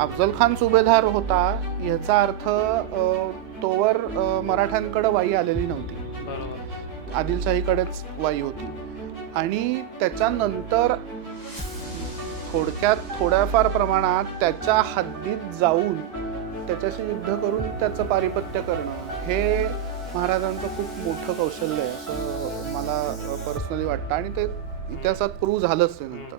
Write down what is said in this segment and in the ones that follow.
अफजल खान सुभेदार होता याचा अर्थ तोवर मराठ्यांकडे वाई आलेली नव्हती. आदिलशाहीकडेच वाई होती. आणि त्याच्यानंतर थोडक्यात थोड्याफार प्रमाणात त्याच्या हद्दीत जाऊन त्याच्याशी युद्ध करून त्याचं पारिपत्य करणं हे महाराजांचं खूप मोठं कौशल्य आहे असं मला पर्सनली वाटतं. आणि ते इतिहासात प्रूव्ह झालंच ते नंतर.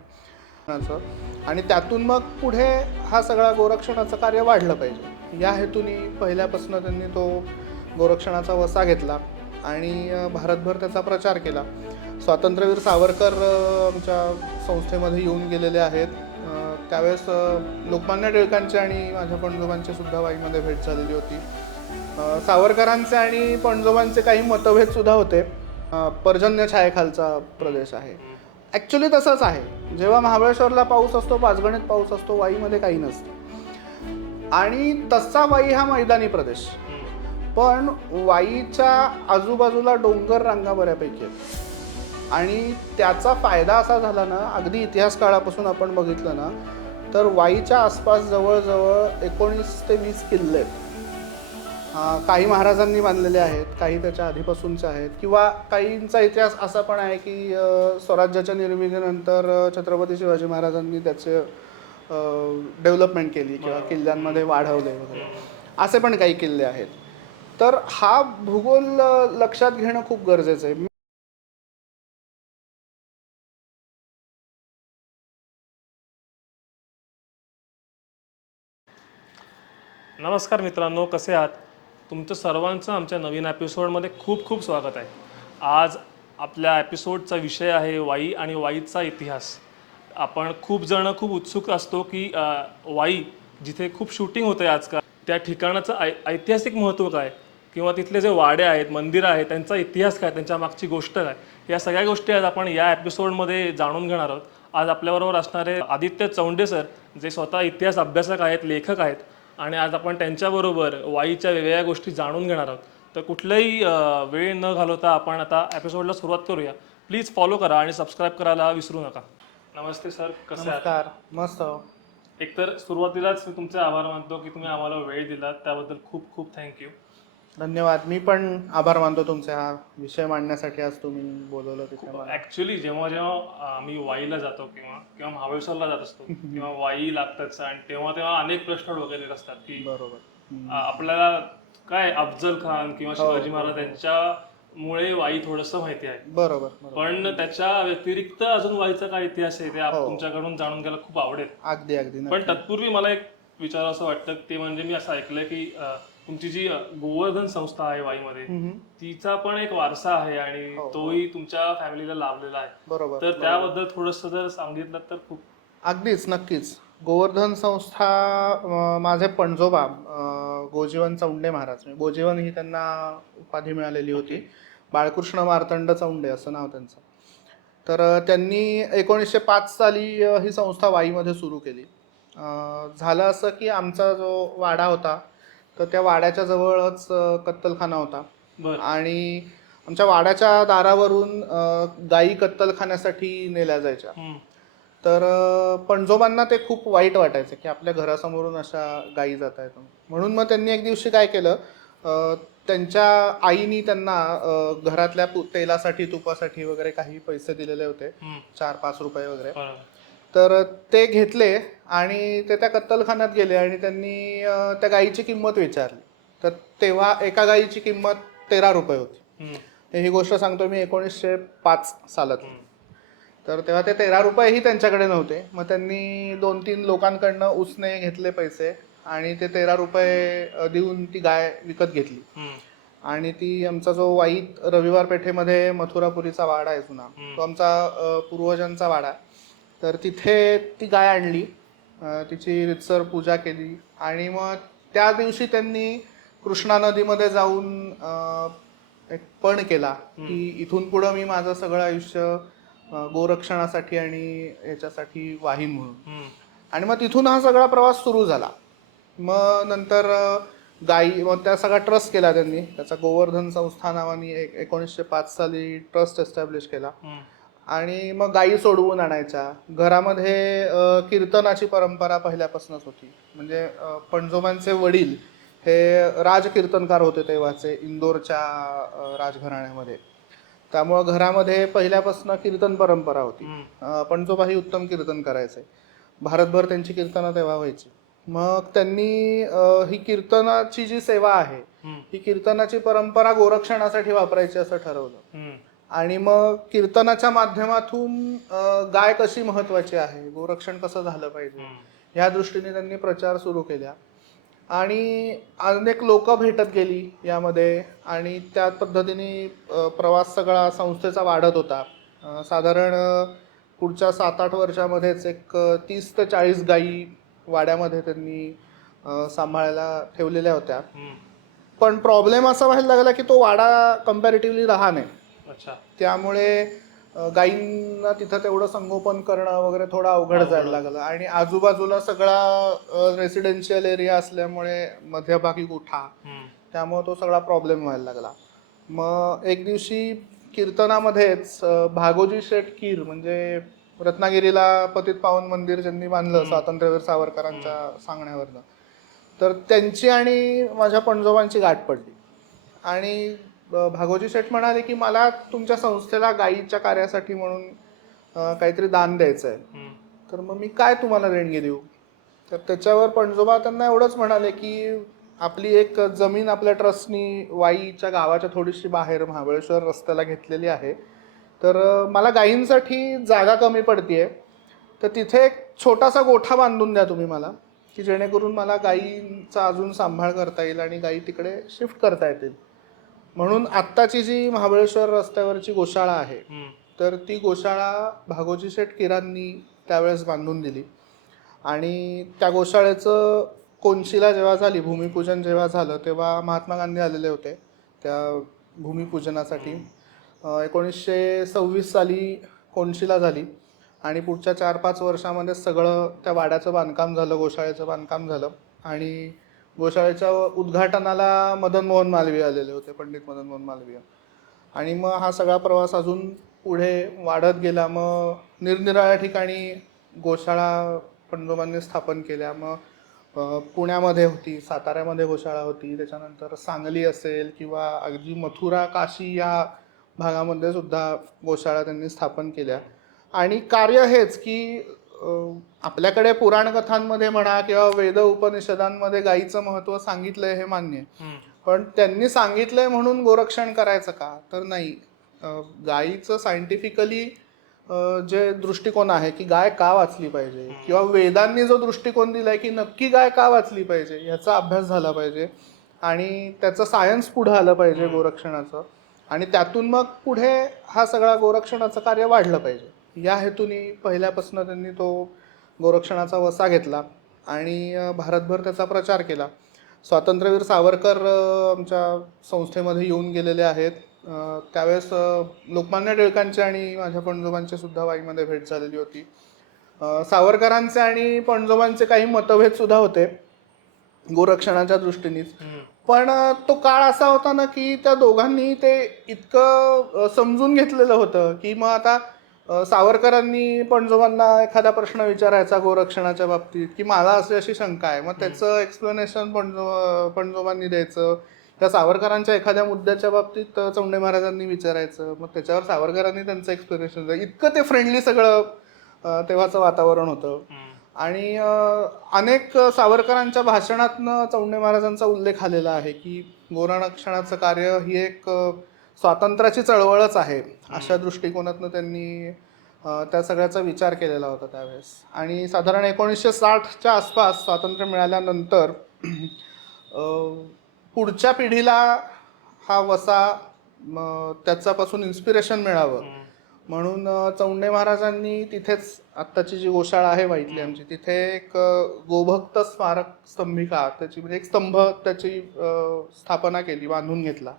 असं आणि त्यातून मग पुढे हा सगळा गोरक्षणाचं कार्य वाढलं पाहिजे. या हेतूने पहिल्यापासून त्यांनी तो गोरक्षणाचा वसा घेतला आणि भारतभर त्याचा प्रचार केला. स्वातंत्र्यवीर सावरकर आमच्या संस्थेमध्ये येऊन गेलेले आहेत. त्यावेळेस लोकमान्य टिळकांची आणि माझ्या पणजोबांची सुद्धा वाईमध्ये भेट झालेली होती. सावरकरांचे आणि पणजोबांचे काही मतभेदसुद्धा होते. पर्जन्य छायेखालचा प्रदेश आहे. ॲक्च्युली तसंच आहे. जेव्हा महाबळेश्वरला पाऊस असतो पाचगणीत पाऊस असतो वाईमध्ये काही नसतं. आणि तसा वाई हा मैदानी प्रदेश. पण वाईच्या आजूबाजूला डोंगर रांगा बऱ्यापैकी आहेत. आणि त्याचा फायदा असा झाला ना अगदी इतिहास काळापासून आपण बघितलं ना तर वाईच्या आसपास जवळजवळ एकोणीस ते वीस किल्ले आहेत. काही महाराजांनी बांधलेले आहेत काही त्याच्या आधीपासूनचे आहेत किंवा काहींचा इतिहास असा पण आहे की स्वराज्याच्या निर्मितीनंतर छत्रपती शिवाजी महाराजांनी त्याचे डेव्हलपमेंट केली किंवा किल्ल्यांमध्ये वाढवले वगैरे. असे पण काही किल्ले आहेत. तर हा भूगोल लक्षात घेणं खूप गरजेचं आहे. नमस्कार मित्रांनो कसे आहात? तुमचं सर्वांचं आमच्या नवीन एपिसोडमध्ये खूप खूप स्वागत आहे. आज आपल्या एपिसोडचा विषय आहे वाई आणि वाईचा इतिहास. आपण खूप जण खूप उत्सुक असतो की वाई जिथे खूप शूटिंग होते आजकाल त्या ठिकाणाचं ऐ ऐतिहासिक महत्त्व काय? किंवा तिथले जे वाडे आहेत मंदिरं आहेत त्यांचा इतिहास काय? त्यांच्या मागची गोष्ट काय? या सगळ्या गोष्टी आज आपण या एपिसोडमध्ये जाणून घेणार आहोत. आज आपल्याबरोबर असणारे आदित्य चौंडे सर जे स्वतः इतिहास अभ्यासक आहेत लेखक आहेत आणि आज आपण त्यांच्याबरोबर वाईच्या वेगवेगळ्या गोष्टी जाणून घेणार आहोत. तर कुठलाही वेळ न घालवता आपण आता एपिसोडला सुरुवात करूया. प्लीज फॉलो करा आणि सबस्क्राईब करायला विसरू नका. नमस्ते सर कसे नमस्कार मस्त एकतर सुरुवातीलाच मी तुमचे आभार मानतो की तुम्ही आम्हाला वेळ दिलात. त्याबद्दल खूप खूप थँक्यू धन्यवाद. मी पण आभार मानतो तुमचे हा विषय मांडण्यासाठी आज तुम्ही बोलवलं ऍक्च्युली जेव्हा जेव्हा आम्ही वाईला जातो किंवा किंवा महाबळेश्वरला जात असतो किंवा वाई लागतात आणि तेव्हा तेव्हा अनेक प्रश्न डोक्यात येत असतात की बरोबर. आपल्याला काय अफजल खान किंवा शिवाजी महाराज यांच्यामुळे वाई थोडस माहिती आहे. बरोबर पण त्याच्या व्यतिरिक्त अजून वाईचा काय इतिहास आहे ते तुमच्याकडून जाणून घ्यायला खूप आवडेल. अगदी अगदी. पण तत्पूर्वी मला एक विचार असं वाटतं ते म्हणजे मी असं ऐकलंय की तुमची जी गोवर्धन संस्था आहे वाईमध्ये तिचा पण एक वारसा आहे आणि तोही तुमच्या फॅमिलीला लाभलेला आहे. बरोबर तर त्याबद्दल थोडस जर सांगितलं तर खूप अगदीच नक्कीच. गोवर्धन संस्था माझे पणजोबा गोजीवन चौंडे महाराज. म्हणजे गोजीवन ही त्यांना उपाधी मिळालेली होती. बाळकृष्ण मार्तंड चौंडे असं नाव त्यांचं. तर त्यांनी एकोणीसशे पाच साली ही संस्था वाईमध्ये सुरू केली. झालं असं की आमचा जो वाडा होता तर त्या वाड्याच्या जवळच कत्तलखाना होता. आणि आमच्या वाड्याच्या दारावरून गायी कत्तलखान्यासाठी नेल्या जायच्या. तर पणजोबांना ते खूप वाईट वाटायचं की आपल्या घरासमोरून अशा गायी जात आहेत म्हणून मग त्यांनी एक दिवशी काय केलं त्यांच्या आईनी त्यांना घरातल्या तेलासाठी तुपासाठी वगैरे काही पैसे दिलेले होते. चार पाच रुपये वगैरे. तर ते घेतले आणि ते त्या कत्तलखान्यात गेले आणि त्यांनी त्या गायीची किंमत विचारली. तर तेव्हा एका गायीची किंमत तेरा रुपये होती. ही गोष्ट सांगतो मी एकोणीसशे पाच सालात तर तेव्हा ते तेरा रुपयेही त्यांच्याकडे नव्हते. मग त्यांनी दोन तीन लोकांकडनं उसने घेतले पैसे आणि ते तेरा रुपये देऊन ती गाय विकत घेतली. आणि ती आमचा जो वाईत रविवार पेठेमध्ये मथुरापुरीचा वाडा आहे जुना तो आमचा पूर्वजांचा वाडा आहे. तर तिथे ती गाय आणली. तिची रितसर पूजा केली. आणि मग त्या दिवशी त्यांनी कृष्णा नदीमध्ये जाऊन एक पण केला की इथून पुढं मी माझं सगळं आयुष्य गोरक्षणासाठी आणि याच्यासाठी वाहीन म्हणून. आणि मग तिथून हा सगळा प्रवास सुरू झाला. मग नंतर गाई मग त्या सगळा ट्रस्ट केला त्यांनी. त्याचा गोवर्धन संस्था नावाने एक एकोणीसशे पाच साली ट्रस्ट एस्टॅब्लिश केला. आणि मग गायी सोडवून आणायच्या. घरामध्ये कीर्तनाची परंपरा पहिल्यापासूनच होती. म्हणजे पणजोबांचे वडील हे राजकीर्तनकार होते तेव्हाचे इंदोरच्या राजघराण्यामध्ये. त्यामुळं घरामध्ये पहिल्यापासून कीर्तन परंपरा होती. हम्म. अ, पणजोबाही उत्तम कीर्तन करायचे. भारतभर त्यांची कीर्तनं तेव्हा व्हायची. मग त्यांनी ही कीर्तनाची जी सेवा आहे. ही कीर्तनाची परंपरा गोरक्षणासाठी वापरायची असं ठरवलं. आणि मग कीर्तनाच्या माध्यमातून गाय कशी महत्वाची आहे? गोरक्षण कसं झालं पाहिजे. ह्या दृष्टीने त्यांनी प्रचार सुरू केला. आणि अनेक लोक भेटत गेली यामध्ये आणि त्या पद्धतीने प्रवास सगळा संस्थेचा वाढत होता. साधारण पुढच्या सात आठ वर्षामध्येच एक तीस ते चाळीस गायी वाड्यामध्ये त्यांनी सांभाळायला ठेवलेल्या होत्या. पण प्रॉब्लेम असा व्हायला लागला की तो वाडा कम्पॅरेटिव्हली लहान आहे त्यामुळे गायींना तिथं तेवढं संगोपन करणं वगैरे थोडं अवघड जायला लागलं. आणि आजूबाजूला सगळा रेसिडेन्शियल एरिया असल्यामुळे मध्यभागी गोठा. त्यामुळे तो सगळा प्रॉब्लेम व्हायला लागला. मग एक दिवशी कीर्तनामध्येच भागोजी शेठ कीर म्हणजे रत्नागिरीला पतित पावन मंदिर ज्यांनी बांधलं स्वातंत्र्यवीर सावरकरांच्या सांगण्यावरनं तर त्यांची आणि माझ्या पणजोबांची गाठ पडली. आणि भागोजी शेठ म्हणाले की मला तुमच्या संस्थेला गायीच्या कार्यासाठी म्हणून काहीतरी दान द्यायचं आहे. तर मग मी काय तुम्हाला देणगी देऊ? तर त्याच्यावर पणजोबा त्यांना एवढंच म्हणाले की आपली एक जमीन आपल्या ट्रस्टनी वाईच्या गावाच्या थोडीशी बाहेर महाबळेश्वर रस्त्याला घेतलेली आहे. तर मला गायींसाठी जागा कमी पडतीये. तर तिथे एक छोटासा गोठा बांधून द्या तुम्ही मला की जेणेकरून मला गायींचा अजून सांभाळ करता येईल आणि गायी तिकडे शिफ्ट करता येतील. म्हणून आत्ताची जी महाबळेश्वर रस्त्यावरची गोशाळा आहे. तर ती गोशाळा भागोजी शेठ किरांनी त्यावेळेस बांधून दिली. आणि त्या गोशाळेचं कोनशिला जेव्हा झाली भूमिपूजन जेव्हा झालं तेव्हा महात्मा गांधी आलेले होते त्या भूमिपूजनासाठी. एकोणीसशे सव्वीस साली कोनशिला झाली आणि पुढच्या चार पाच वर्षामध्ये सगळं त्या वाड्याचं बांधकाम झालं गोशाळेचं बांधकाम झालं. आणि गोशाळेच्या उद्घाटनाला मदन मोहन मालवीय आलेले होते पंडित मदन मोहन मालवीय. आणि मग हा सगळा प्रवास अजून पुढे वाढत गेला. मग निरनिराळ्या ठिकाणी गोशाळा पंडोबांनी स्थापन केल्या. मग पुण्यामध्ये होती साताऱ्यामध्ये गोशाळा होती. त्याच्यानंतर सांगली असेल किंवा अगदी मथुरा काशी या भागामध्ये सुद्धा गोशाळा त्यांनी स्थापन केल्या. आणि कार्य हेच की आपल्याकडे पुराणकथांमध्ये म्हणा किंवा वेद उपनिषदांमध्ये गायीचं महत्त्व सांगितलंय हे मान्य आहे. पण त्यांनी सांगितलंय म्हणून गोरक्षण करायचं का? तर नाही. गायीचं सायंटिफिकली जे दृष्टिकोन आहे की गाय का वाचली पाहिजे? किंवा वेदांनी जो दृष्टिकोन दिलाय की नक्की गाय का वाचली पाहिजे? याचा अभ्यास झाला पाहिजे. आणि त्याचं सायन्स पुढं आलं पाहिजे गोरक्षणाचं. आणि त्यातून मग पुढे हा सगळा गोरक्षणाचं कार्य वाढलं पाहिजे. या हेतूने पहिल्यापासून त्यांनी तो गोरक्षणाचा वसा घेतला आणि भारतभर त्याचा प्रचार केला. स्वातंत्र्यवीर सावरकर आमच्या संस्थेमध्ये येऊन गेलेले आहेत. त्यावेळेस लोकमान्य टिळकांचे आणि माझ्या पणजोबांची सुद्धा वाईमध्ये भेट झालेली होती. सावरकरांचे आणि पणजोबांचे काही मतभेद सुद्धा होते गोरक्षणाच्या दृष्टीनेच. पण तो काळ असा होता ना की त्या दोघांनी ते इतकं समजून घेतलेलं होतं की मग आता सावरकरांनी पणजोबांना एखादा प्रश्न विचारायचा गोरक्षणाच्या बाबतीत की मला अशी अशी शंका आहे मग त्याचं एक्सप्लेनेशन पणजो पणजोबांनी द्यायचं. त्या सावरकरांच्या एखाद्या मुद्द्याच्या बाबतीत चौंडे महाराजांनी विचारायचं. मग त्याच्यावर सावरकरांनी त्यांचं एक्सप्लेनेशन द्यायचं इतकं ते फ्रेंडली सगळं तेव्हाचं वातावरण होतं. आणि अनेक सावरकरांच्या भाषणातनं चौंडे महाराजांचा उल्लेख आलेला आहे की गोरक्षणाचं कार्य ही एक स्वातंत्र्याची चळवळच आहे. अशा दृष्टिकोनातनं त्यांनी त्या सगळ्याचा विचार केलेला होता त्यावेळेस. आणि साधारण एकोणीसशे साठच्या आसपास स्वातंत्र्य मिळाल्यानंतर पुढच्या पिढीला हा वसा त्याच्यापासून इन्स्पिरेशन मिळावं. म्हणून चौंडे महाराजांनी तिथेच आत्ताची जी गोशाळा आहे वाईटली आमची तिथे एक गोभक्त स्मारक स्तंभिका त्याची म्हणजे एक स्तंभ त्याची स्थापना केली बांधून घेतला.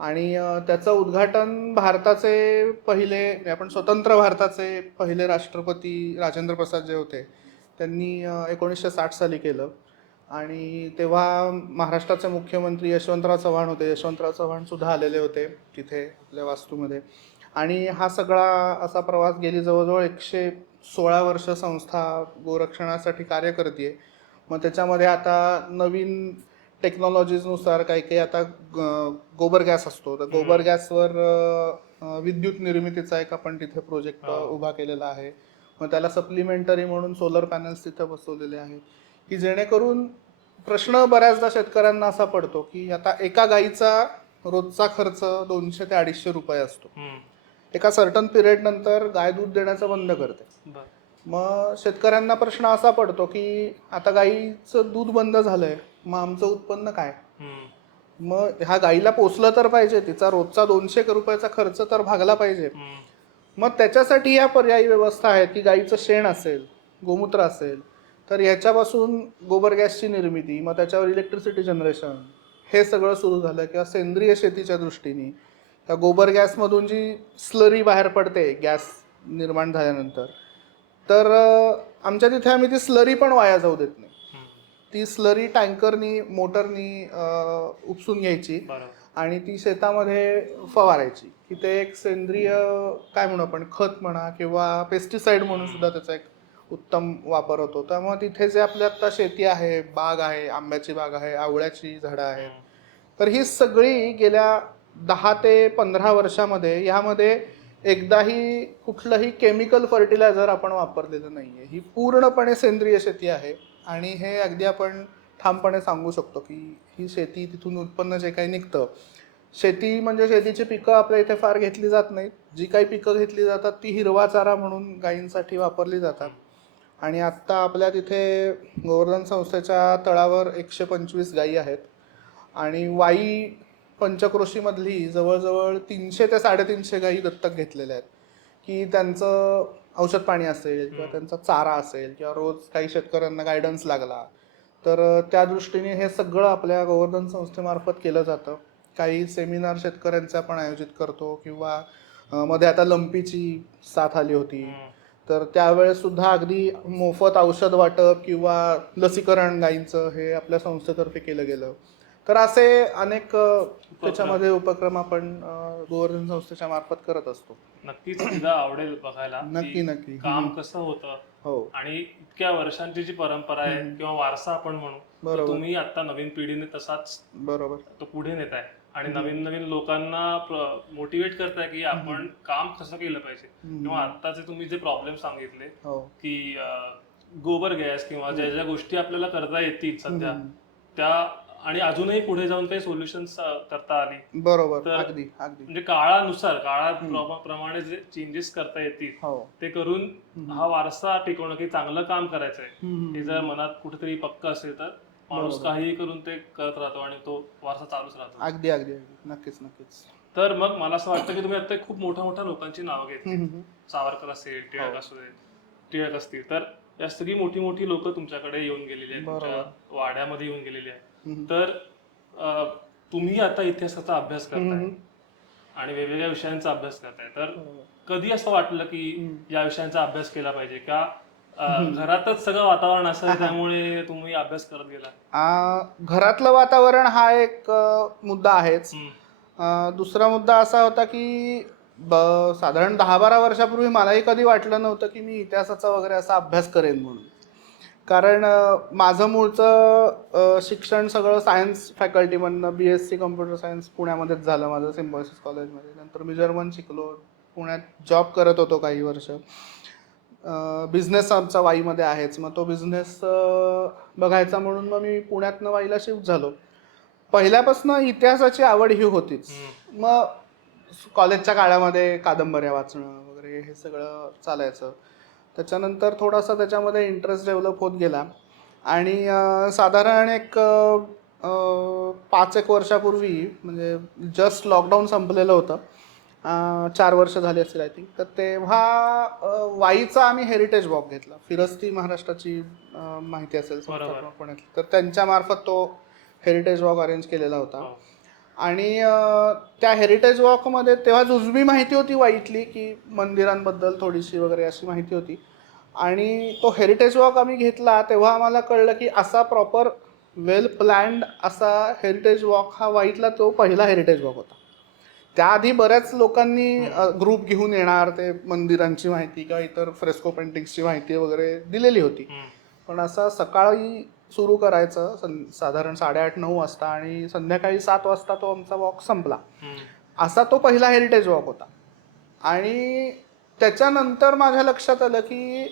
आणि त्याचं उद्घाटन भारताचे पहिले म्हणजे आपण स्वतंत्र भारताचे पहिले राष्ट्रपती राजेंद्र प्रसाद जे होते त्यांनी एकोणीसशे साठ साली केलं. आणि तेव्हा महाराष्ट्राचे मुख्यमंत्री यशवंतराव चव्हाण होते. यशवंतराव चव्हाणसुद्धा आलेले होते तिथे आपल्या वास्तूमध्ये. आणि हा सगळा असा प्रवास गेली जवळजवळ एकशे सोळा वर्ष संस्था गोरक्षणासाठी कार्य करते मग त्याच्यामध्ये आता नवीन टेक्नॉलॉजीजनुसार काही काही आता गोबर गॅस असतो. तर गोबर गॅसवर विद्युत निर्मितीचा एक आपण तिथे प्रोजेक्ट. उभा केलेला आहे. मग त्याला सप्लिमेंटरी म्हणून सोलर पॅनल्स तिथे बसवलेले आहेत. की जेणेकरून प्रश्न बऱ्याचदा शेतकऱ्यांना असा पडतो की आता एका गाईचा रोजचा खर्च दोनशे ते अडीचशे रुपये असतो. एका सर्टन पिरियड नंतर गाय दूध देण्याचं बंद करते. मग शेतकऱ्यांना प्रश्न असा पडतो की आता गाईचं दूध बंद झालंय मग आमचं उत्पन्न काय. मग ह्या गाईला पोचलं तर पाहिजे तिचा रोजचा दोनशे रुपयाचा खर्च तर भागला पाहिजे. मग त्याच्यासाठी या पर्यायी व्यवस्था आहेत की गाईचं शेण असेल गोमूत्र असेल तर ह्याच्यापासून गोबर गॅसची निर्मिती मग त्याच्यावर इलेक्ट्रिसिटी जनरेशन हे सगळं सुरू झालं किंवा सेंद्रिय शेतीच्या दृष्टीने त्या गोबर गॅसमधून जी स्लरी बाहेर पडते गॅस निर्माण झाल्यानंतर तर आमच्या तिथे आम्ही ती स्लरी पण वाया जाऊ देत नाही. ती स्लरी टँकरनी मोटरनी उपसून घ्यायची आणि ती शेतामध्ये फवारायची. की ते एक सेंद्रिय काय म्हणू आपण खत म्हणा किंवा पेस्टिसाइड म्हणून सुद्धा त्याचा एक उत्तम वापर होतो. त्यामुळे तिथे जे आपल्या आता शेती आहे बाग आहे आंब्याची बाग आहे आवळ्याची झाडं आहेत. तर ही सगळी गेल्या दहा ते पंधरा वर्षामध्ये ह्यामध्ये एकदाही कुठलंही केमिकल फर्टिलायझर आपण वापरलेलं नाही आहे ही पूर्णपणे सेंद्रिय शेती आहे. आणि हे अगदी आपण ठामपणे सांगू शकतो की ही शेती तिथून उत्पन्न जे काही निघतं शेती म्हणजे शेतीची पिकं आपल्या इथे फार घेतली जात नाहीत. जी काही पिकं घेतली जातात ती हिरवा चारा म्हणून गायींसाठी वापरली जातात. आणि आत्ता आपल्या तिथे गोवर्धन संस्थेच्या तळावर एकशे पंचवीस गायी आहेत. आणि वाई पंचक्रोशीमधली जवळजवळ तीनशे ते साडेतीनशे गायी दत्तक घेतलेल्या आहेत. की त्यांचं औषध पाणी असेल किंवा त्यांचा चारा असेल किंवा रोज काही शेतकऱ्यांना गायडन्स लागला तर त्या दृष्टीने हे सगळं आपल्या गोवर्धन संस्थेमार्फत केलं जातं. काही सेमिनार शेतकऱ्यांचे आपण आयोजित करतो किंवा मध्ये आता लंपीची साथ आली होती. तर त्यावेळेस सुद्धा अगदी मोफत औषध वाटप किंवा लसीकरण गायींचं हे आपल्या संस्थेतर्फे केलं गेलं. तर असे अनेक त्याच्यामध्ये उपक्रम आपण गोवर्धन संस्थेच्या मार्फत करत असतो. नक्कीच तिला आवडेल बघायला नक्की नक्की. काम कसं होतं. हो. आणि इतक्या वर्षांची जी परंपरा आहे. किंवा वारसा आपण म्हणू तर बरोबर. तुम्ही आता नवीन पिढीने तसाच बरोबर. तो पुढे नेत आहे. आणि. नवीन नवीन लोकांना मोटिवेट करताय की आपण काम कसं केलं पाहिजे. किंवा आताचे तुम्ही जे प्रॉब्लेम सांगितले हो. की गोबर गॅस किंवा ज्या ज्या गोष्टी आपल्याला करता येतील सध्या. त्या आणि अजूनही पुढे जाऊन काही सोल्युशन्स करता आली बरोबर अगदी अगदी म्हणजे काळानुसार. काळाप्रमाणे जे चेंजेस करता येतील हो ते करून. हा वारसा टिकवणं की चांगलं काम करायचं आहे हम्म. हे जर मनात कुठेतरी पक्क असेल तर माणूस. काहीही करून ते करत राहतो आणि तो वारसा चालूच राहतो अगदी अगदी नक्कीच नक्कीच तर मग मला असं वाटतं की तुम्ही आता खूप मोठ्या मोठ्या लोकांची नावं घेतली. सावरकर असेल टिळक हो. असू दे टिळक असतील तर या सगळी मोठी मोठी लोक तुमच्याकडे येऊन गेलेली आहेत वाड्यामध्ये येऊन गेलेली आहेत. तर अं, तुम्ही आता इतिहासाचा अभ्यास करताय. आणि वेगवेगळ्या विषयांचा अभ्यास करताय तर बरोबर. कधी असं वाटलं की. या विषयांचा अभ्यास केला पाहिजे का अं, घरातच सगळं वातावरण असं त्यामुळे तुम्ही अभ्यास करत गेला आ, घरातलं वातावरण हा एक अ, मुद्दा आहेच हम्म. अ, दुसरा मुद्दा असा होता की ब साधारण दहा बारा वर्षापूर्वी मलाही कधी वाटलं नव्हतं की मी इतिहासाचा वगैरे असा अभ्यास करेन म्हणून कारण माझं मूळचं शिक्षण सगळं science फॅकल्टीमधनं B S C computer science पुण्यामध्येच झालं माझं सिम्बॉयसिस कॉलेजमध्ये नंतर मी जर्मन शिकलो पुण्यात जॉब करत होतो काही वर्ष. बिझनेस आमचा वाईमध्ये आहेच. मग तो बिझनेस बघायचा म्हणून मग मी पुण्यातनं वाईला शिफ्ट झालो. पहिल्यापासून इतिहासाची आवड ही होतीच. मग कॉलेजच्या काळामध्ये कादंबऱ्या वाचणं वगैरे हे सगळं चालायचं. त्याच्यानंतर थोडासा त्याच्यामध्ये इंटरेस्ट डेव्हलप होत गेला. आणि साधारण एक पाच एक वर्षापूर्वी म्हणजे जस्ट लॉकडाऊन संपलेलं होतं. चार वर्ष झाली असतील आय थिंक तर तेव्हा वाईचा आम्ही हेरिटेज वॉक घेतला. फिरस्ती महाराष्ट्राची माहिती असेल पुण्यातली. तर त्यांच्यामार्फत तो हेरिटेज वॉक अरेंज केलेला होता. हो. आणि त्या हेरिटेज वॉकमध्ये तेव्हा जुजबी माहिती होती वाईटली की मंदिरांबद्दल थोडीशी वगैरे अशी माहिती होती. आणि तो हेरिटेज वॉक आम्ही घेतला तेव्हा आम्हाला कळलं की असा प्रॉपर वेल प्लॅन्ड असा हेरिटेज वॉक हा वाईटला तो पहिला हेरिटेज वॉक होता. त्याआधी बऱ्याच लोकांनी ग्रुप घेऊन येणार ते मंदिरांची माहिती किंवा इतर फ्रेस्को पेंटिंग्सची माहिती वगैरे दिलेली होती. पण असं सकाळी सुरू करायचं. सं साधारण साडेआठ नऊ वाजता आणि संध्याकाळी सात वाजता तो आमचा वॉक संपला. असा तो पहिला हेरिटेज वॉक होता. आणि त्याच्यानंतर माझ्या लक्षात आलं की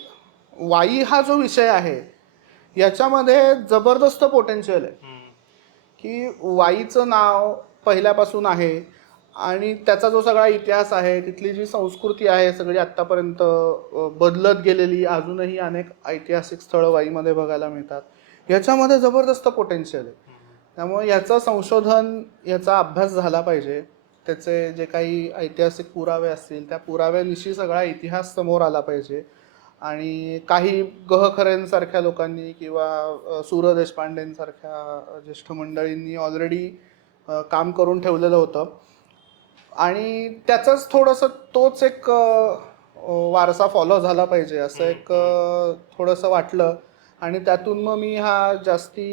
वाई हा जो विषय आहे याच्यामध्ये जबरदस्त पोटेन्शियल आहे. की वाईचं नाव पहिल्यापासून आहे आणि त्याचा जो सगळा इतिहास आहे तिथली जी संस्कृती आहे सगळी आत्तापर्यंत बदलत गेलेली. अजूनही अनेक ऐतिहासिक स्थळं वाईमध्ये बघायला मिळतात. याच्यामध्ये जबरदस्त पोटेन्शियल आहे. त्यामुळे याचं संशोधन याचा अभ्यास झाला पाहिजे. त्याचे जे काही ऐतिहासिक पुरावे असतील त्या पुराव्यानिशी सगळा इतिहास समोर आला पाहिजे. आणि काही गहखरेंसारख्या लोकांनी किंवा सूर देशपांडेंसारख्या ज्येष्ठ मंडळींनी ऑलरेडी काम करून ठेवलेलं होतं. आणि त्याचंच थोडंसं तोच एक वारसा फॉलो झाला पाहिजे. असं एक थोडंसं वाटलं. आणि त्यातून मग मी हा जास्ती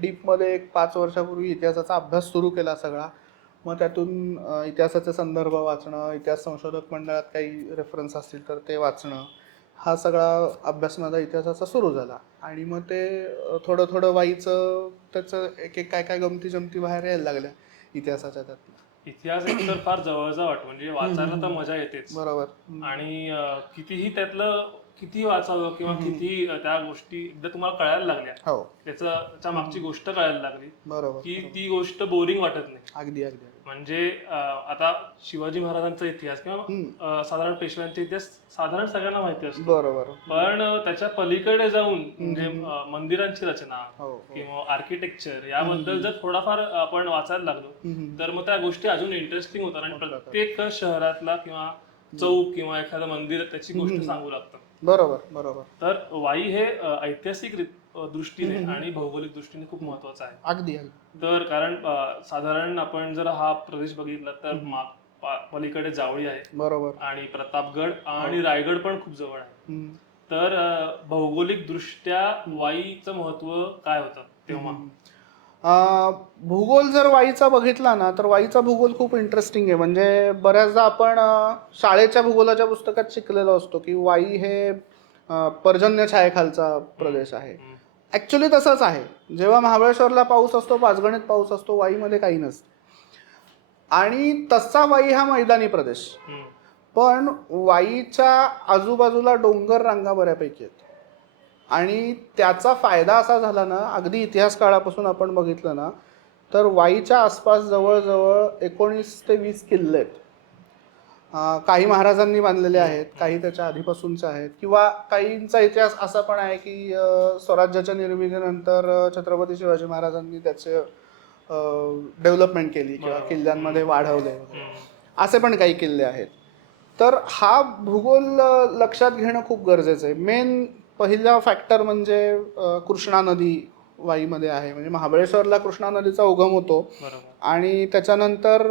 डीपमध्ये एक पाच वर्षापूर्वी इतिहासाचा अभ्यास सुरू केला सगळा. मग त्यातून इतिहासाचे संदर्भ वाचणं इतिहास संशोधक मंडळात काही रेफरन्स असतील तर ते वाचणं हा सगळा अभ्यास माझा इतिहासाचा सुरू झाला. आणि मग ते थोडं थोडं वाईचं त्याचं एक एक काय काय गमती जमती बाहेर यायला लागल्या इतिहासाच्या त्यातनं. इतिहास एक तर फार जवळचा वाट म्हणजे वाचायला तर मजा येतेच. बरोबर. आणि कितीही त्यातलं किती वाचावं किंवा किती त्या गोष्टी एकदा तुम्हाला कळायला लागल्या. हो. त्याचं मागची गोष्ट कळायला लागली. बरोबर की ती गोष्ट बोरिंग वाटत नाही. अगदी अगदी. म्हणजे आता शिवाजी महाराजांचा इतिहास किंवा साधारण पेशव्यांचा इतिहास साधारण सगळ्यांना माहिती असतो. बरोबर. पण त्याच्या पलीकडे जाऊन म्हणजे मंदिरांची रचना हो हो. किंवा आर्किटेक्चर याबद्दल जर थोडाफार आपण वाचायला लागलो. तर मग त्या गोष्टी अजून इंटरेस्टिंग होतात आणि प्रत्येक शहरातला किंवा चौक किंवा एखादं मंदिर त्याची गोष्ट सांगू लागतं. बरोबर बरोबर. तर वाई हे ऐतिहासिक दृष्टीने आणि भौगोलिक दृष्टीने खूप महत्वाचं आहे. अगदी अगदी. तर कारण साधारण आपण जर हा प्रदेश बघितला तर पलीकडे जावळी आहे. बरोबर. आणि प्रतापगड आणि रायगड पण खूप जवळ आहे. तर भौगोलिक दृष्ट्या वाईचं महत्त्व काय होतं तेव्हा? भूगोल जर वाईचा बघितला ना तर वाईचा भूगोल खूप इंटरेस्टिंग आहे. म्हणजे बऱ्याचदा आपण शाळेच्या भूगोलाच्या पुस्तकात शिकलेलो असतो की वाई हे पर्जन्य छायेखालचा प्रदेश आहे. ॲक्च्युली तसंच आहे. जेव्हा महाबळेश्वरला पाऊस असतो पाचगणीत पाऊस असतो वाईमध्ये काही नसतं. आणि तसा वाई हा मैदानी प्रदेश. पण वाईच्या आजूबाजूला डोंगर रांगा बऱ्यापैकी आहेत. आणि त्याचा फायदा असा झाला ना अगदी इतिहास काळापासून आपण बघितलं ना तर वाईच्या आसपास जवळजवळ एकोणीस ते वीस किल्ले आहेत काही महाराजांनी बांधलेले आहेत काही त्याच्या आधीपासूनचे आहेत किंवा काहींचा इतिहास असा पण आहे की स्वराज्याच्या निर्मितीनंतर छत्रपती शिवाजी महाराजांनी त्याचे डेव्हलपमेंट केली किंवा. किल्ल्यांमध्ये वाढवले. असे पण काही किल्ले आहेत तर हा भूगोल लक्षात घेणं खूप गरजेचं आहे मेन पहिला फॅक्टर म्हणजे कृष्णा नदी वाईमध्ये आहे. म्हणजे महाबळेश्वरला कृष्णा नदीचा उगम होतो. आणि त्याच्यानंतर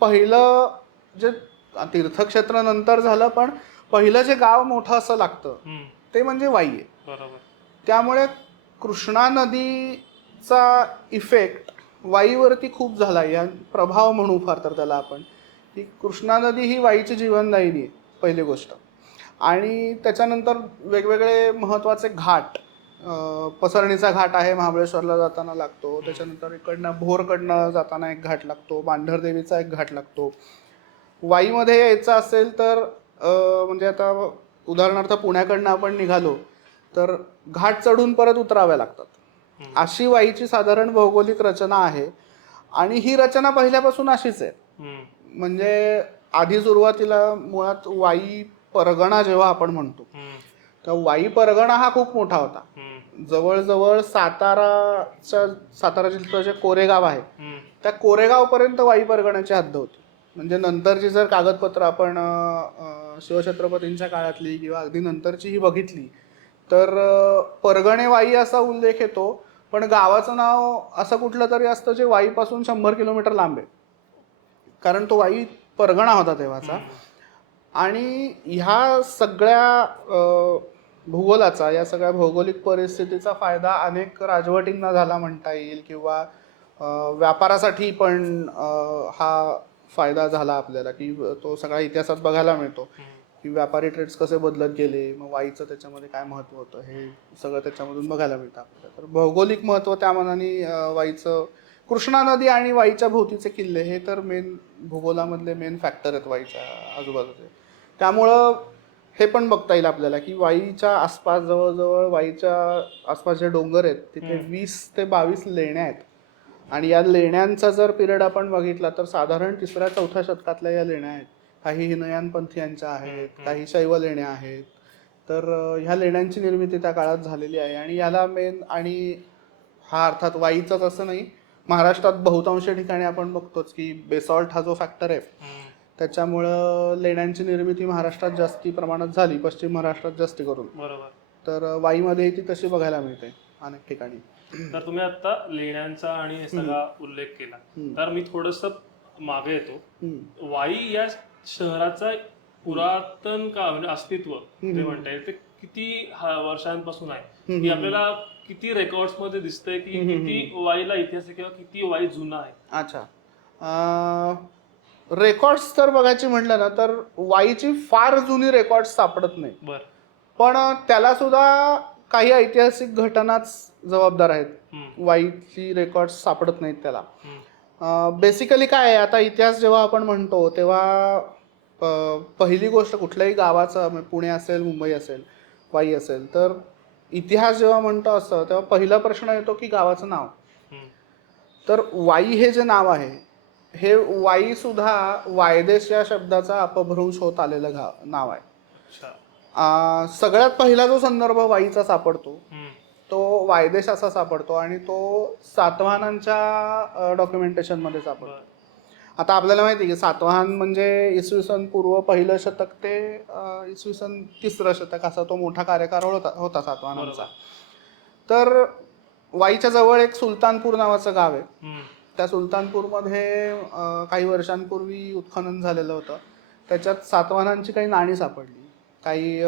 पहिलं जे तीर्थक्षेत्र नंतर झालं पण पहिलं जे गाव मोठं असं लागतं. ते म्हणजे वाई आहे. त्यामुळे कृष्णा नदीचा इफेक्ट वाईवरती खूप झाला. या प्रभाव म्हणू फार तर त्याला आपण. की कृष्णा नदी ही वाईची जीवनदायिनी आहे पहिली गोष्ट. आणि त्याच्यानंतर वेगवेगळे महत्त्वाचे घाट पसरणीचा घाट आहे महाबळेश्वरला जाताना लागतो त्याच्यानंतर इकडनं भोरकडनं जाताना एक घाट लागतो पांढरदेवीचा एक घाट लागतो वाईमध्ये यायचं असेल तर म्हणजे आता उदाहरणार्थ पुण्याकडनं आपण निघालो तर घाट चढून परत उतराव्या लागतात. अशी वाईची साधारण भौगोलिक रचना आहे आणि ही रचना पहिल्यापासून अशीच आहे. म्हणजे आधी सुरुवातीला मुळात वाई परगणा जेव्हा आपण म्हणतो. तर वाई परगणा हा खूप मोठा होता. जवळजवळ साताराच्या सातारा जिल्ह्याचं जे कोरेगाव आहे. त्या कोरेगावपर्यंत वाई परगण्याची हद्द होती म्हणजे नंतरची जर कागदपत्र आपण शिवछत्रपतींच्या काळातली किंवा अगदी नंतरची ही बघितली तर परगणे वाई असा उल्लेख येतो पण गावाचं नाव असं कुठलं तरी असतं जे वाईपासून शंभर किलोमीटर लांब आहे कारण तो वाई परगणा होता तेव्हाचा आणि ह्या सगळ्या भूगोलाचा या सगळ्या भौगोलिक परिस्थितीचा फायदा अनेक राजवटींना झाला म्हणता येईल किंवा व्यापारासाठी पण हा फायदा झाला आपल्याला की तो सगळा इतिहासात बघायला मिळतो. की व्यापारी ट्रेड्स कसे बदलत गेले मग वाईचं त्याच्यामध्ये काय महत्त्व होतं हे सगळं त्याच्यामधून बघायला मिळतं आपल्याला. तर भौगोलिक महत्त्व त्या मनाने वाईचं कृष्णा नदी आणि वाईच्या भोवतीचे किल्ले हे तर मेन भूगोलामधले मेन फॅक्टर आहेत वाईच्या आजूबाजूचे. त्यामुळं हे पण बघता येईल आपल्याला की वाईच्या आसपास जवळजवळ वाईच्या आसपास जे डोंगर आहेत तिथे वीस ते बावीस लेण्या आहेत. आणि या लेण्यांचा जर पिरियड आपण बघितला तर साधारण तिसऱ्या चौथ्या शतकातल्या या लेण्या आहेत. काही हिनयान पंथीयांच्या आहेत काही शैव लेण्या आहेत. तर ह्या लेण्यांची निर्मिती त्या काळात झालेली आहे. आणि याला मेन आणि हा अर्थात वाईचाच असं नाही महाराष्ट्रात बहुतांश ठिकाणी आपण बघतोच की बेसॉल्ट हा जो फॅक्टर आहे त्याच्यामुळं लेण्यांची निर्मिती महाराष्ट्रात जास्ती प्रमाणात झाली पश्चिम महाराष्ट्रात जास्ती करून. बरोबर. तर वाईमध्ये ती तशी बघायला मिळते अनेक ठिकाणी. तर तुम्ही आता लेण्यांचा आणि सगळा उल्लेख केला. तर मी थोडस मागे येतो. वाई या शहराचा पुरातन का म्हणजे अस्तित्व जे म्हणता येईल ते किती वर्षांपासून आहे? की आपल्याला किती रेकॉर्ड्समध्ये दिसतंय की किती वाईला इतिहास आहे किंवा किती वाई जुना आहे? अच्छा. रेकॉर्ड्स तर बघायची म्हटलं ना तर वाईची फार जुनी रेकॉर्ड्स सापडत नाही पण त्याला सुद्धा काही ऐतिहासिक घटनाच जबाबदार आहेत. वाईची रेकॉर्ड्स सापडत नाहीत त्याला. बेसिकली काय आहे आता इतिहास जेव्हा आपण म्हणतो तेव्हा पहिली गोष्ट कुठल्याही गावाचं म्हणजे पुणे असेल मुंबई असेल वाई असेल तर इतिहास जेव्हा म्हणतो असं तेव्हा पहिला प्रश्न येतो की गावाचं नाव. तर वाई हे जे नाव आहे हे वाई सुद्धा वायदेश या शब्दाचा अपभ्रंश होत आलेलं नाव आहे. सगळ्यात पहिला जो संदर्भ वाईचा सापडतो. तो वायदेश असा सापडतो आणि तो सातवाहनांच्या डॉक्युमेंटेशनमध्ये सापडतो. बर. आता आपल्याला माहिती आहे की सातवाहन म्हणजे इसवी सन पूर्व पहिलं शतक ते इसवी सन तिसरं शतक असा तो मोठा कार्यकाळ होता होता सातवाहनांचा. तर वाईच्या जवळ एक सुलतानपूर नावाचं गाव आहे. त्या सुलतानपूरमध्ये काही वर्षांपूर्वी उत्खनन झालेलं होतं. त्याच्यात सातवाहनांची काही नाणी सापडली काही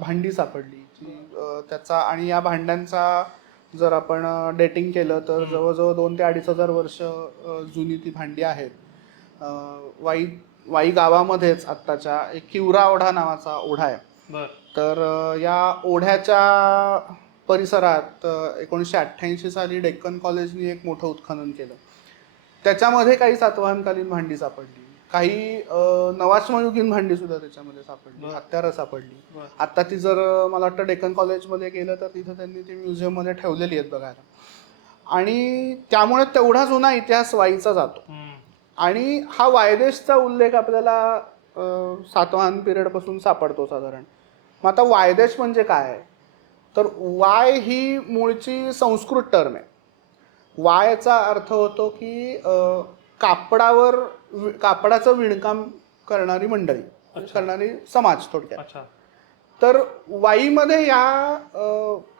भांडी सापडली त्याचा आणि या भांड्यांचा जर आपण डेटिंग केलं तर जवळजवळ दोन ते अडीच हजार वर्ष जुनी ती भांडी आहेत. वाई वाई गावामध्येच आत्ताच्या एक किवरा ओढा नावाचा ओढा आहे. बर. तर या ओढ्याच्या परिसरात एकोणीसशे अठ्ठ्याऐंशी साली डेक्कन कॉलेजनी एक मोठं उत्खनन केलं. त्याच्यामध्ये काही सातवाहनकालीन भांडी सापडली. काही नवाश्मयुगीन भांडी सुद्धा त्याच्यामध्ये सापडली. हत्यारं सापडली. आता ती जर मला वाटतं डेक्कन कॉलेजमध्ये गेलं तर तिथं त्यांनी ती म्युझियममध्ये ठेवलेली आहेत बघायला. आणि त्यामुळे तेवढा जुना इतिहास वाईचा जातो. आणि हा वायदेशचा उल्लेख आपल्याला सातवाहन पिरियडपासून सापडतो साधारण. मग आता वायदेश म्हणजे काय? आहे? तर वाय ही मूळची संस्कृत टर्म आहे. वायचा अर्थ होतो की कापडावर कापडाचं विणकाम करणारी मंडळी करणारी समाज थोडक्यात. अच्छा. तर वाईमध्ये या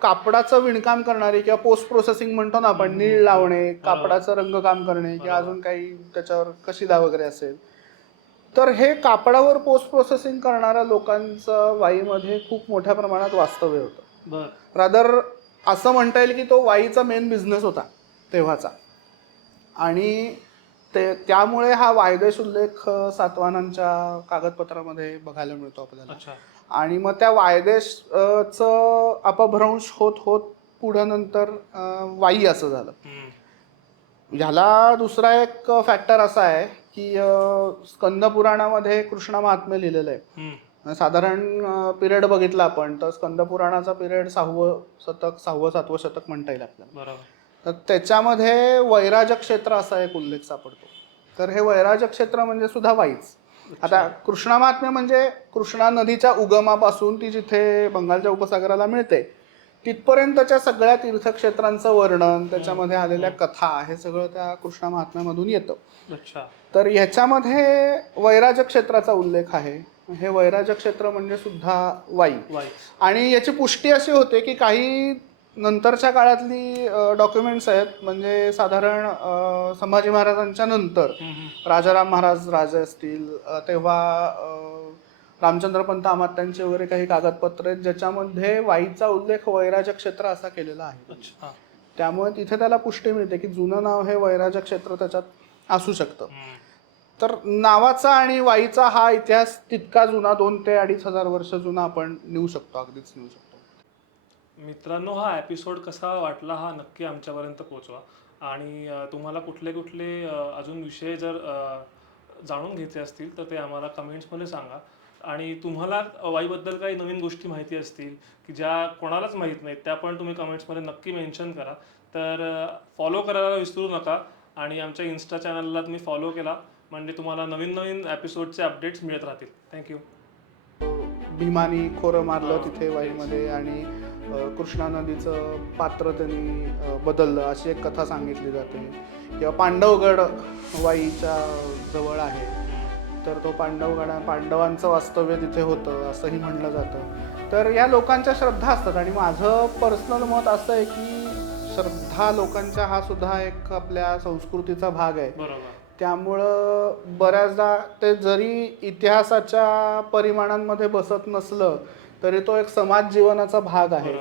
कापडाचं विणकाम करणारी किंवा पोस्ट प्रोसेसिंग म्हणतो ना आपण नीळ लावणे कापडाचं रंगकाम करणे किंवा अजून काही त्याच्यावर कशिदा वगैरे असेल. तर हे कापडावर पोस्ट प्रोसेसिंग करणाऱ्या लोकांचं वाईमध्ये खूप मोठ्या प्रमाणात वास्तव्य होतं. रादर असं म्हणता येईल की तो वाईचा मेन बिझनेस होता तेव्हाचा. आणि ते त्यामुळे हा वायदेश उल्लेख अ, सातवाहनांच्या कागदपत्रामध्ये बघायला मिळतो आपल्याला. आणि मग त्या वायदेश अ, चं अपभ्रंश होत होत पुढं नंतर वाई असं झालं. ह्याला दुसरा एक फॅक्टर असा आहे की स्कंद पुराणामध्ये कृष्ण महात्म्य लिहिलेलं आहे. साधारण पिरियड बघितला आपण तर स्कंद पुराणाचा पिरियड सहावं शतक सहावं सातवं शतक म्हणता येईल आपल्याला. बरोबर. तर त्याच्यामध्ये वैराज क्षेत्र असा एक उल्लेख सापडतो. तर हे वैराज क्षेत्र म्हणजे सुद्धा वाईच आता कृष्णा महात्म्य म्हणजे कृष्णा नदीच्या उगमापासून ती जिथे बंगालच्या उपसागराला मिळते तिथपर्यंतच्या सगळ्या तीर्थक्षेत्रांचं वर्णन त्याच्यामध्ये आलेल्या कथा हे सगळं त्या कृष्णा महात्म्यामधून येतं. अच्छा. तर ह्याच्यामध्ये वैराज क्षेत्राचा उल्लेख आहे. हे वैराज क्षेत्र म्हणजे सुद्धा वाई. वाई. आणि याची पुष्टी अशी होते की काही नंतरच्या काळातली डॉक्युमेंट्स आहेत म्हणजे साधारण संभाजी महाराजांच्या नंतर. राजाराम महाराज राजे असतील तेव्हा रामचंद्र पंत अमात्यांचे वगैरे काही कागदपत्र आहेत ज्याच्यामध्ये वाईचा उल्लेख वैराज क्षेत्र असा केलेला आहे. त्यामुळे तिथे त्याला पुष्टी मिळते की जुनं नाव हे वैराज क्षेत्र त्याच्यात असू शकतं. तर नावाचा आणि वाईचा हा इतिहास तितका जुना दोन ते अडीच हजार वर्ष जुना आपण नेऊ शकतो अगदीच नेऊ शकतो. मित्रांनो हा एपिसोड कसा वाटला हा नक्की आमच्यापर्यंत पोचवा आणि तुम्हाला कुठले कुठले अजून विषय जर जाणून घ्यायचे असतील तर ते आम्हाला कमेंट्समध्ये सांगा. आणि तुम्हाला वाईबद्दल काही नवीन गोष्टी माहिती असतील की ज्या कोणालाच माहीत नाहीत त्या पण तुम्ही कमेंट्समध्ये नक्की मेन्शन करा. तर फॉलो करायला विसरू नका. आणि आमच्या इन्स्टा चॅनलला तुम्ही फॉलो केला. म्हणजे तुम्हाला नवीन नवीन एपिसोडचे अपडेट्स मिळत राहतील. थँक्यू भीमानी खोरं मारलं तिथे वाईमध्ये आणि कृष्णा नदीचं पात्र त्यांनी बदललं अशी एक कथा सांगितली जाते. किंवा पांडवगड वाईच्या जवळ आहे तर तो पांडवगड पांडवांचं वास्तव्य तिथे होतं असंही म्हणलं जातं. तर या लोकांच्या श्रद्धा असतात आणि माझं पर्सनल मत असं आहे की श्रद्धा लोकांच्या हा सुद्धा एक आपल्या संस्कृतीचा भाग आहे. बरोबर. त्यामुळं बऱ्याचदा ते जरी इतिहासाच्या परिमाणांमध्ये बसत नसलं तरी तो एक समाज जीवनाचा भाग आहे.